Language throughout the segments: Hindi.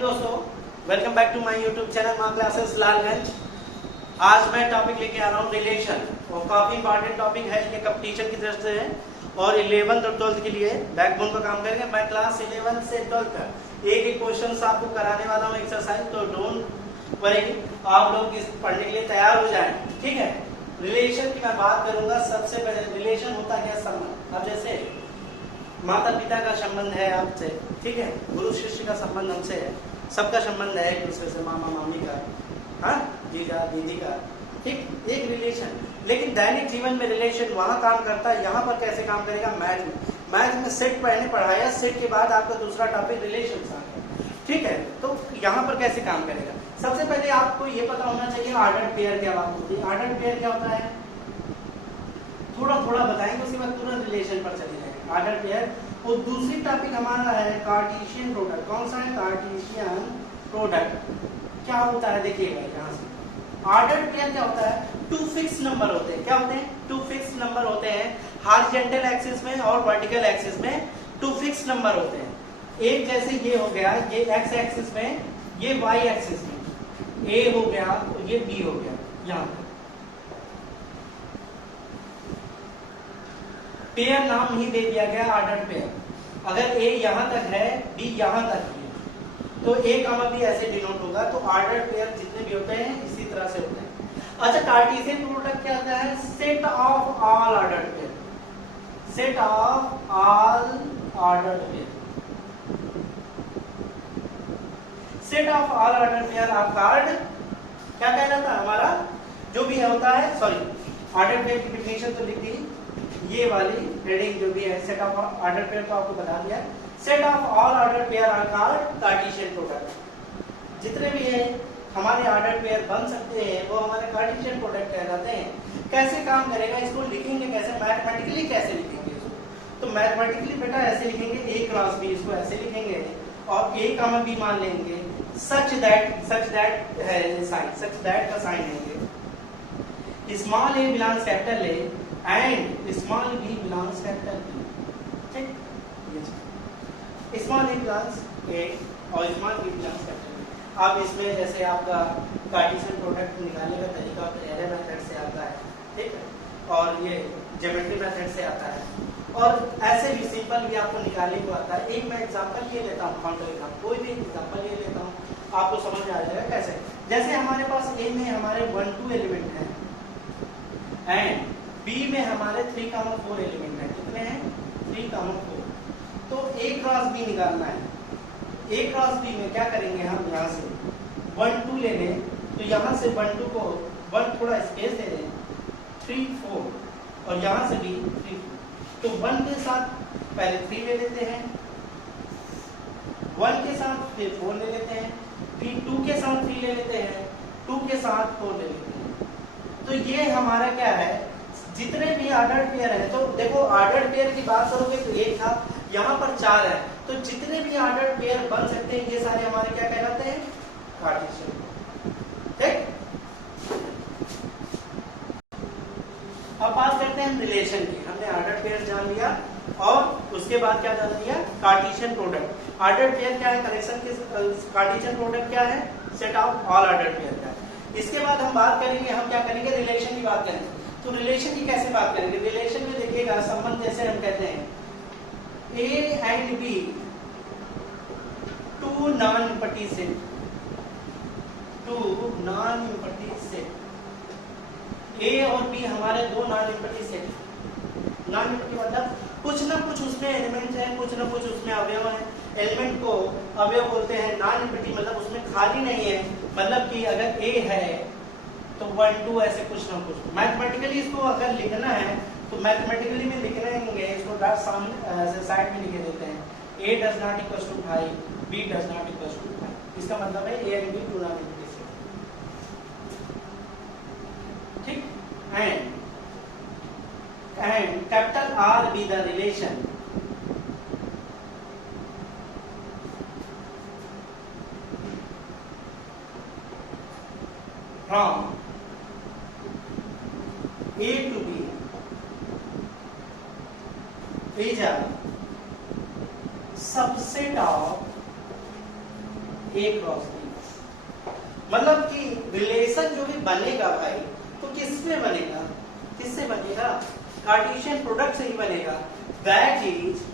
दोस्तों, welcome back to my YouTube channel Maa classes Lalganj. आज मैं टॉपिक लेके आ रहा हूँ रिलेशन, और काफी इंपॉर्टेंट टॉपिक है। ये कंपटीशन की तरफ से है और 11th और 12th के लिए बैकबोन का काम करेंगे। मैं क्लास 11 से 12 तक एक एक क्वेश्चन आपको कराने वाला हूँ एक्सरसाइज, तो डोंट वरी, आप लोग इस पढ़ने के लिए तैयार हो जाए। ठीक है, रिलेशन की मैं बात करूंगा। सबसे पहले रिलेशन होता है संबंध। अब जैसे माता पिता का संबंध है आपसे, ठीक है, गुरु शिष्य का संबंध हमसे है, सबका संबंध है एक दूसरे से, मामा मामी का, हाँ, जीजा दीदी का, ठीक, एक रिलेशन। लेकिन दैनिक जीवन में रिलेशन वहां काम करता है, यहाँ पर कैसे काम करेगा? मैथ में। मैथ में सेट पहले पढ़ाया, सेट के बाद आपका दूसरा टॉपिक रिलेशन आ गया, ठीक है। तो यहाँ पर कैसे काम करेगा? सबसे पहले आपको ये पता होना चाहिए ऑर्डर्ड पेयर क्या बात होती है। ऑर्डर्ड पेयर क्या होता है थोड़ा थोड़ा बताएंगे, उसके बाद तुरंत रिलेशन पर चले जाएंगे। Ordered pair. और दूसरी टॉपिक हमारा है कार्टेशियन प्रोडक्ट। कौन सा है? Cartesian product. क्या होता है देखिएगा यहाँ से। ऑर्डर्ड पेयर क्या होता है? टू फिक्स नंबर होते हैं। क्या होते हैं? टू फिक्स नंबर होते हैं। हॉरिजॉन्टल एक्सिस में और वर्टिकल एक्सिस में टू फिक्स नंबर होते हैं। एक जैसे ये हो गया, ये एक्स एक्सिस में, ये वाई एक्सिस में, ए हो गया और ये बी हो गया। यहाँ पेयर नाम ही दे दिया गया ऑर्डर्ड पेयर। अगर ए यहां तक है, बी यहां तक है, तो ए कामा बी ऐसे डिनोट होगा। तो ऑर्डर्ड पेयर जितने भी होते हैं इसी तरह से होते हैं। अच्छा, कार्टेशियन प्रोडक्ट क्या होता है? Set of all ordered pair. Set of all ordered pair. Set of all ordered pair are called, क्या कहलाता है हमारा जो भी होता है, सॉरी, ऑर्डर्ड पेयर की डेफिनेशन तो लिख दी, ये वाली हेडिंग जो भी है, सेट ऑफ ऑर्डर पेयर तो आपको बता दिया। Set of all order pair are called Cartesian product. जितने भी है हमारे ऑर्डर पेयर बन सकते हैं वो हमारे कार्टेशियन प्रोडक्ट कहलाते हैं। कैसे काम करेगा? इसको लिखेंगे कैसे? मैथमेटिकली कैसे लिखेंगे इसको? तो मैथमेटिकली बेटा ऐसे लिखेंगे, ए क्रॉस बी, इसको ऐसे लिखेंगे और ए कामा बी मान लेंगे, सच दैट है साइन, सच दैट का साइन लेंगे, small A belongs capital A and small B belongs capital B. ठीक, स्मॉल ए बिलोंग्स ए और small B belongs capital B. अब इसमें जैसे आपका कार्टेशियन प्रोडक्ट निकालने का तरीका एरे मेथड से आता है, ठीक है, और ये ज्योमेट्री मेथड से आता है, और ऐसे भी सिंपल भी आपको निकालने को आता है। एक मैं एग्जांपल ये लेता हूँ, काउंटर एग्जांपल, कोई भी एग्जांपल ये लेता हूँ, आपको समझ में आ जाएगा कैसे। जैसे हमारे पास ए में हमारे 1 2 एलिमेंट हैं एंड बी में हमारे 3 4 एलिमेंट है। कितने हैं? 3 4। तो ए क्रॉस बी निकालना है। ए क्रॉस बी में क्या करेंगे हम? यहाँ से 1 2 ले लें, तो यहाँ से 1 2 को 1 थोड़ा स्पेस दे दें, 3 4, और यहाँ से भी 3 4। तो 1 के साथ पहले 3 ले लेते हैं, 1 के साथ फिर 4 ले लेते हैं, फिर 2 के साथ 3 ले लेते हैं, 2 के साथ 4 ले लेते हैं। तो ये हमारा क्या है? जितने भी ऑर्डर्ड पेयर है, तो देखो ऑर्डर्ड पेयर की बात करोगे तो एक था, यहाँ पर 4 है, तो जितने भी ऑर्डर्ड पेयर बन सकते हैं ये सारे हमारे क्या कहलाते हैं? कार्टेशियन। ठीक, अब बात करते हैं रिलेशन की। हमने ऑर्डर्ड पेयर जान लिया और उसके बाद क्या जान लिया? Cartesian product. ऑर्डर्ड पेयर क्या है? कलेक्शन के। कार्टेशियन प्रोडक्ट क्या है? Set of all ordered pair का। इसके बाद हम बात करेंगे, हम क्या करेंगे? रिलेशन की बात करेंगे। तो रिलेशन की कैसे बात करेंगे? रिलेशन में देखिएगा, संबंध जैसे हम कहते हैं A and B, 2 non empty set, 2 non empty set. A और बी हमारे 2 non empty set. Non empty मतलब कुछ ना कुछ उसमें एलिमेंट है, कुछ ना कुछ उसमें अवयव है। एलिमेंट को अवयव बोलते हैं। नॉन इम्पटी मतलब उसमें खाली नहीं है, मतलब कि अगर ए है तो 1 2 ऐसे कुछ ना कुछ। मैथमेटिकली इसको अगर लिखना है तो मैथमेटिकली में लिख लेंगे, इसको सामने साइड में लिख देते हैं। a does not equal to 5, b does not equal to 5। इसका मतलब है a and b 2 non equal set. ठीक, and capital R be the relation from A to B is a subset of A cross B. मतलब कि रिलेशन जो भी बनेगा भाई तो किससे बनेगा, किससे बनेगा, कार्टेशियन प्रोडक्ट से ही बनेगा। That is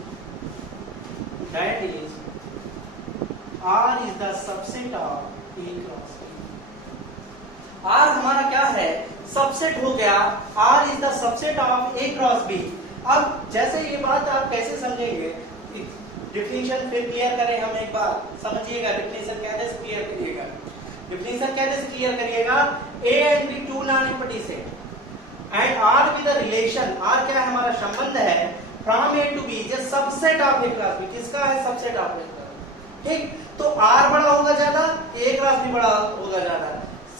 R is the subset of A cross B। R हमारा क्या है, सबसेट हो गया। R is the subset of A cross B। अब जैसे ये बात आप कैसे समझेंगे, डिफिनीशन फिर क्लियर करें हम एक बार, समझिएगा डिफिनीशन कैसे क्लियर करिएगा। डिफिनीशन कैसे क्लियर करिएगा, A and B two non empty set and R with the relation, R क्या है हमारा संबंध है, फ्रॉम A टू B जो subset of A cross B। किसका है, subset of A cross B। ठीक, तो R बड़ा होगा ज्यादा, A क्रॉस B बड़ा होगा ज्यादा।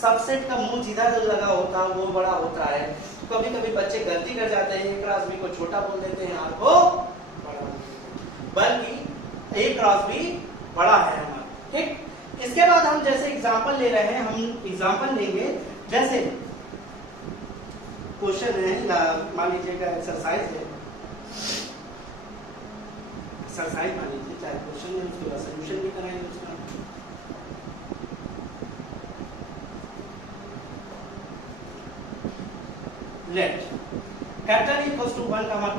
सबसेट का मुंह जिधर जो लगा होता है वो बड़ा होता है। तो कभी कभी बच्चे गलती कर जाते हैं, A क्रॉस B को छोटा बोल देते हैं, R को बड़ा बोल देते हैं, बल्कि A क्रॉस B बड़ा है हमारा। ठीक, इसके बाद हम जैसे एग्जांपल ले रहे हैं, हम एग्जांपल लेंगे जैसे क्वेश्चन है, मान लीजिएगा एक्सरसाइज है, एक्सरसाइज मान लीजिए, चाहे क्वेश्चन है उसके बाद सोल्यूशन भी कराएंगे उसका। Let capital equals to 1, 2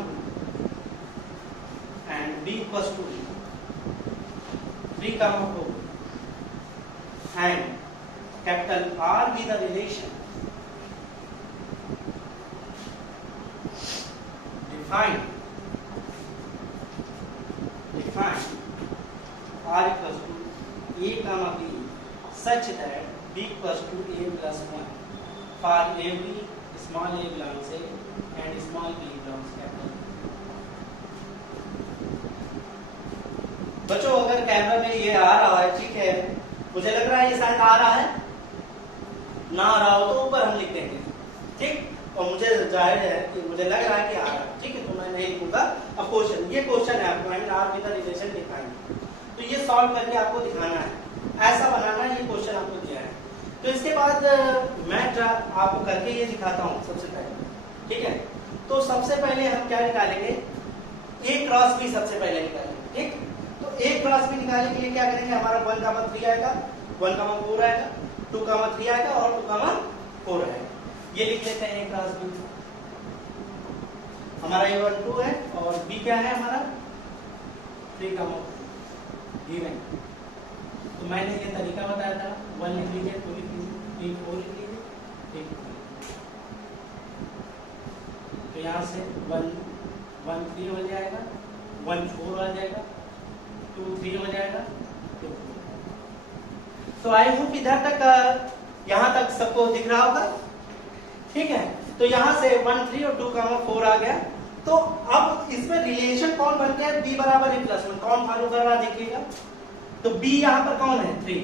and b equals to 3, 4 and capital R with the relation define R equals to A comma B such that B equals to A plus 1 for every small a belongs A and small b belongs capital। बच्चों अगर कैमरा में ये आ रहा है, ठीक है, मुझे लग रहा है ये शायद आ रहा है, ना आ रहा हो तो ऊपर हम लिख देंगे। ठीक, और मुझे जाहिर है कि मुझे लग रहा है कि आ रहा है, ठीक है, तो मैं नहीं लिखूंगा। अब क्वेश्चन, ये क्वेश्चन है आपको, मैंने R विद द रिलेशन दिखाएंगे, तो ये सॉल्व करके आपको दिखाना है, ऐसा बनाना है, ये क्वेश्चन आपको दिया है। तो इसके बाद मैं आपको करके ये दिखाता हूँ सबसे पहले, ठीक है। तो सबसे पहले हम क्या निकालेंगे, A क्रॉस B सबसे पहले निकालेंगे। ठीक, तो A क्रॉस B निकालने के लिए क्या करेंगे, हमारा 1, 3 आएगा, 1, 4 आएगा, 2, 3 आएगा और 2, 4 आएगा। ये लिख लेते हैं A क्रॉस B। हमारा A1, 2 है और B क्या है हमारा 3, 4 तो मैंने ये तरीका बताया था, 1 लिख लीजिए, 2 लिख लीजिए, 3, 4 लिख लीजिए, 1 तो यहाँ से 1, 3 हो जाएगा, 1, 4 आ जाएगा, 2, 3 हो जाएगा, 2, 4। तो आई होप इधर तक, यहाँ तक सबको दिख रहा होगा। ठीक है, तो यहाँ से 1, 3 और 2, 4 आ गया। तो अब इसमें रिलेशन कौन बन गया, b बराबर a प्लस 1, कौन फॉलो कर रहा देखिएगा। तो b यहाँ पर कौन है, 3,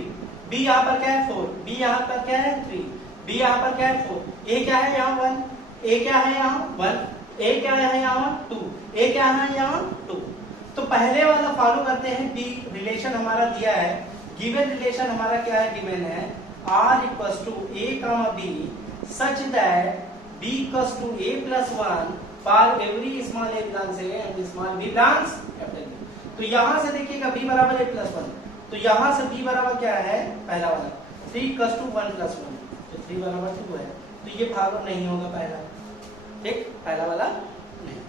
b यहाँ पर क्या है 4, b यहाँ पर क्या है 3, b यहाँ पर क्या है 4, a क्या है यहाँ 1, a क्या है यहाँ 1, a क्या है यहाँ 2, a क्या है यहाँ 2। तो पहले वाला फॉलो करते हैं, b रिलेशन हमारा दिया है, गिवन रिलेशन हमारा क्या है, गिवन है R equals to A comma B such that B equals to A plus 1 for every small a belongs A and small b belongs capital B। तो यहाँ से देखिएगा b बराबर A plus 1, तो यहाँ से b बराबर क्या है, पहला वाला 3 equals to 1 plus 1, तो 3 बराबर 2 है, तो ये फॉलो नहीं होगा पहला। ठीक, पहला वाला नहीं।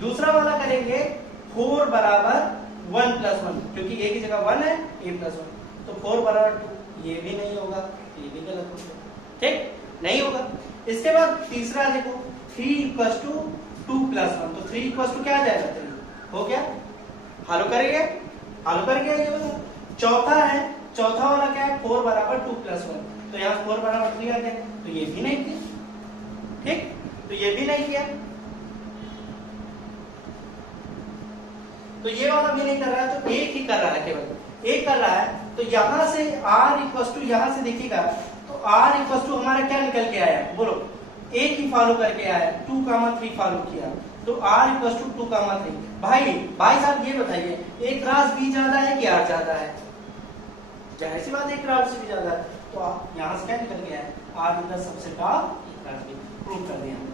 दूसरा वाला करेंगे 4 बराबर 1 plus 1, क्योंकि a की जगह 1 है, a plus 1, तो 4 बराबर 2, ये भी नहीं होगा, ये भी गलत हो गया। ठीक, नहीं होगा। इसके बाद तीसरा देखो 3 इक्वल्स टू 2 प्लस 1, तो 3 इक्वल्स टू क्या आ जाएगा, 3 हो गया। हलो करेंगे, हलो करके ये वाला चौथा है, चौथा वाला क्या है 4 बराबर 2 प्लस 1, तो यहाँ 4 बराबर 3 आ गया, तो ये भी नहीं किया। ठीक, तो ये भी नहीं किया, तो ये वाला भी नहीं कर रहा है, तो एक ही कर रहा है, केवल एक कर रहा है। तो यहां से R इक्वल्स टू, यहां से देखिएगा तो R इक्वल्स टू हमारा क्या निकल के आया, बोलो, एक ही फॉलो करके आया, 2, 3 फॉलो किया, तो R इक्वल्स टू 2, 3। भाई साहब ये बताइए, A क्रॉस B ज्यादा है कि R ज्यादा है, जाहिर सी बात है A क्रॉस B ज्यादा है, तो यहां से क्या निकल गया है, R is the subset of A cross B, prove कर दिया हमने।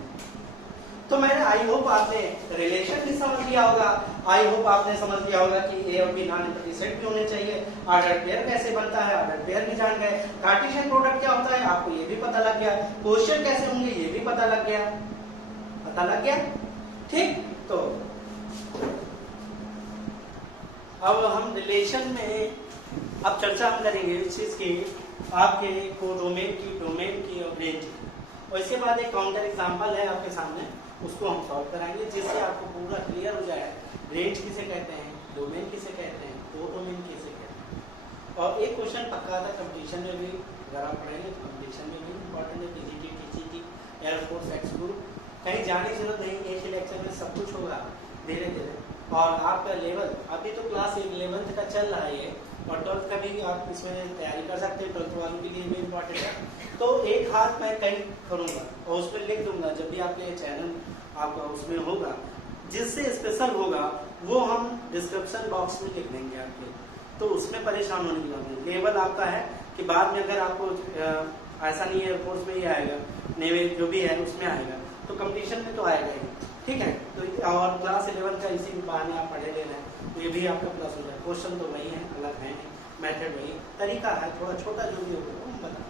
तो मैंने आई होप आपने रिलेशन भी समझ लिया होगा, आई होप आपने समझ लिया होगा कि ए और बी नॉन नेगेटिव सेट भी होने चाहिए। ऑर्डर पेयर कैसे बनता है, ऑर्डर पेयर भी जान गए। कार्टेशियन प्रोडक्ट क्या होता है आपको ये भी पता लग गया। क्वेश्चन कैसे होंगे ये भी पता लग गया, पता लग गया। ठीक, तो अब हम रिलेशन में अब चर्चा हम करेंगे इस चीज की, आपके कोडोमेन की और रेंज की। और इसके बाद एक काउंटर एग्जांपल है आपके सामने, उसको हम सॉल्व कराएंगे जिससे आपको पूरा क्लियर हो जाए रेंज किसे कहते हैं, डोमेन किसे कहते हैं, कोडोमेन किसे कहते हैं। और एक क्वेश्चन पक्का था कंपटीशन में भी, अगर आप पढ़ेंगे तो कंपटीशन में भी इंपॉर्टेंट है, PGT, TGT, air force, x group, कहीं जाने की जरूरत नहीं, एक ही लेक्चर में सब कुछ होगा धीरे धीरे। और आपका लेवल अभी तो क्लास 11th का चल रहा है और 12th का भी आप इसमें तैयारी कर सकते हैं, 12th वालों के लिए भी इम्पोर्टेंट है। तो एक हाथ मैं कहीं करूंगा और उसमें लिख दूंगा, जब भी आपके चैनल आपका उसमें होगा, जिससे स्पेशल होगा वो हम डिस्क्रिप्शन बॉक्स में लिख देंगे आपके, तो उसमें परेशान होने की जरूरत नहीं। लेवल आपका है कि बाद में अगर आपको ऐसा नहीं है एयरफोर्स में ही आएगा, नेवी जो भी है उसमें आएगा, तो कंपटीशन में तो आएगा ही, ठीक है। तो और क्लास 11 का इसी बहाने आप पढ़े ले रहे हैं, तो ये भी आपका प्लस हो जाए। क्वेश्चन तो वही है, अलग है, मेथड वही, तरीका है थोड़ा छोटा जो भी होगा वो हम बता।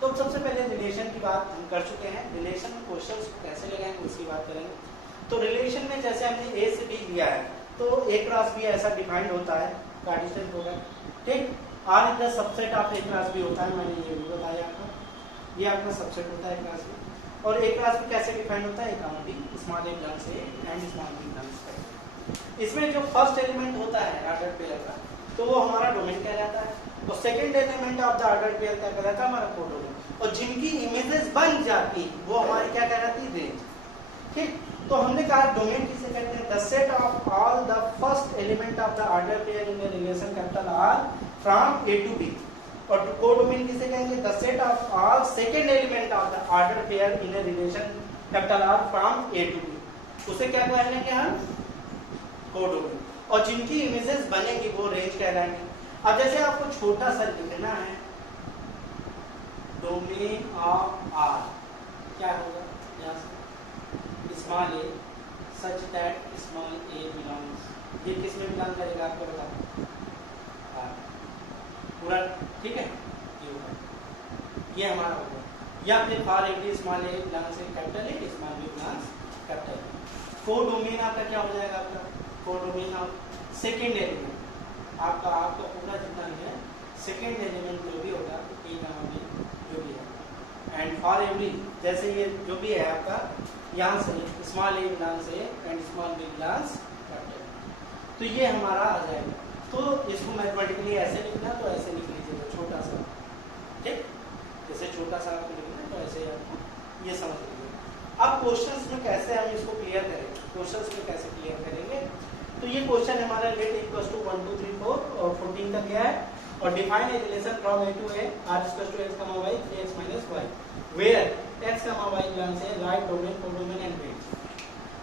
तो सबसे पहले रिलेशन की बात हम कर चुके हैं, रिलेशन में क्वेश्चंस कैसे लगाएंगे उसकी बात करेंगे। तो रिलेशन में जैसे हमने ए से बी लिया है, तो ए क्रॉस बी ऐसा डिफाइंड होता है कार्टेशियन प्रोडक्ट, ठीक। R is the subset of A cross B होता है, मैंने ये भी बताया आपको, ये आपका सबसेट होता है ए क्रॉस बी। और ए क्रॉस बी कैसे डिफाइंड होता है, small A belongs to A and small B belongs to A. इसमें जो फर्स्ट एलिमेंट होता है ऑर्डर पेयर का, तो वो हमारा डोमेन कहलाता है, और second element of the order pair क्या कहलाता है, हमारा कोडोमेन। और जिनकी इमेजेस बन जाती वो हमारी क्या कहलाती है, रेंज, ठीक। तो हमने कहा डोमेन किसे कहते हैं, the set of all the first element of the order pair in a relation capital R from A to B. और कोडोमेन किसे कहेंगे, the set of all second element of the order pair in a relation capital R from A to B, उसे क्या कहेंगे हम, कोडोमेन। और जिनकी इमेजेस बनेंगी वो रेंज कहलाएंगे। अब जैसे आपको छोटा सा लिखना है, डोमेन ऑफ आर क्या होगा, यहाँ से small A such that small A belongs, ये किस में बिलोंग करेगा आपको बता, पूरा, ठीक है, ये हमारा होगा। या फिर for every small A belongs to capital A, small B belongs capital A. Codomain आपका क्या हो जाएगा, आपका कोडोमेन ऑफ सेकेंड एलिमेंट, आपका पूरा जितना है सेकेंड एलिमेंट जो भी होगा, ए नाम में जो भी है, एंड फॉर एवरी, जैसे ये जो भी है आपका, यहाँ से small A belongs A and small B belongs capital, तो ये हमारा आ जाएगा। तो इसको मैथमेटिकली ऐसे लिखना, तो ऐसे लिख लीजिएगा छोटा सा, ठीक, जैसे छोटा सा आपको लिखना तो ऐसे आपको ये समझ लीजिए। अब क्वेश्चंस में कैसे हम इसको क्लियर करेंगे, क्वेश्चंस में कैसे क्लियर करेंगे, तो ये क्वेश्चन हमारा लेट इक्वल टू 1 2 3 4 और 14 तक गया है। और define a relation from A to A R equal to x comma y 3x minus y where x comma y belongs to write domain, codomain and range.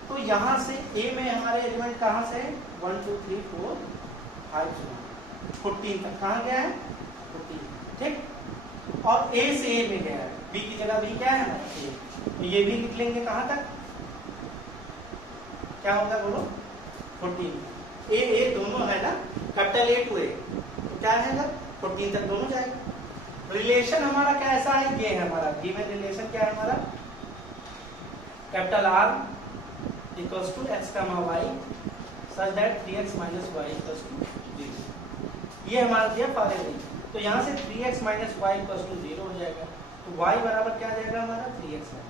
तो यहाँ से ए में हमारे एलिमेंट कहाँ से 1 2 3 4 5 14 तक, कहाँ गया है 14, ठीक। और ए से ए में गया है, बी की जगह बी क्या है, ए, तो ये भी लिख लेंगे कहाँ तक, क्या होगा बोलो 14, ए दोनों है ना, कैपिटल ए टू ए, तो क्या है 14 तक दोनों जाएगा। रिलेशन हमारा कैसा है, ये है हमारा गिवन रिलेशन, क्या है हमारा, capital R equals to x comma y such that 3x minus y equals to 0, ये हमारा दिया फॉर एवरी। तो यहाँ से 3x minus y equals to 0 हो जाएगा, तो y बराबर क्या आ जाएगा हमारा 3x है।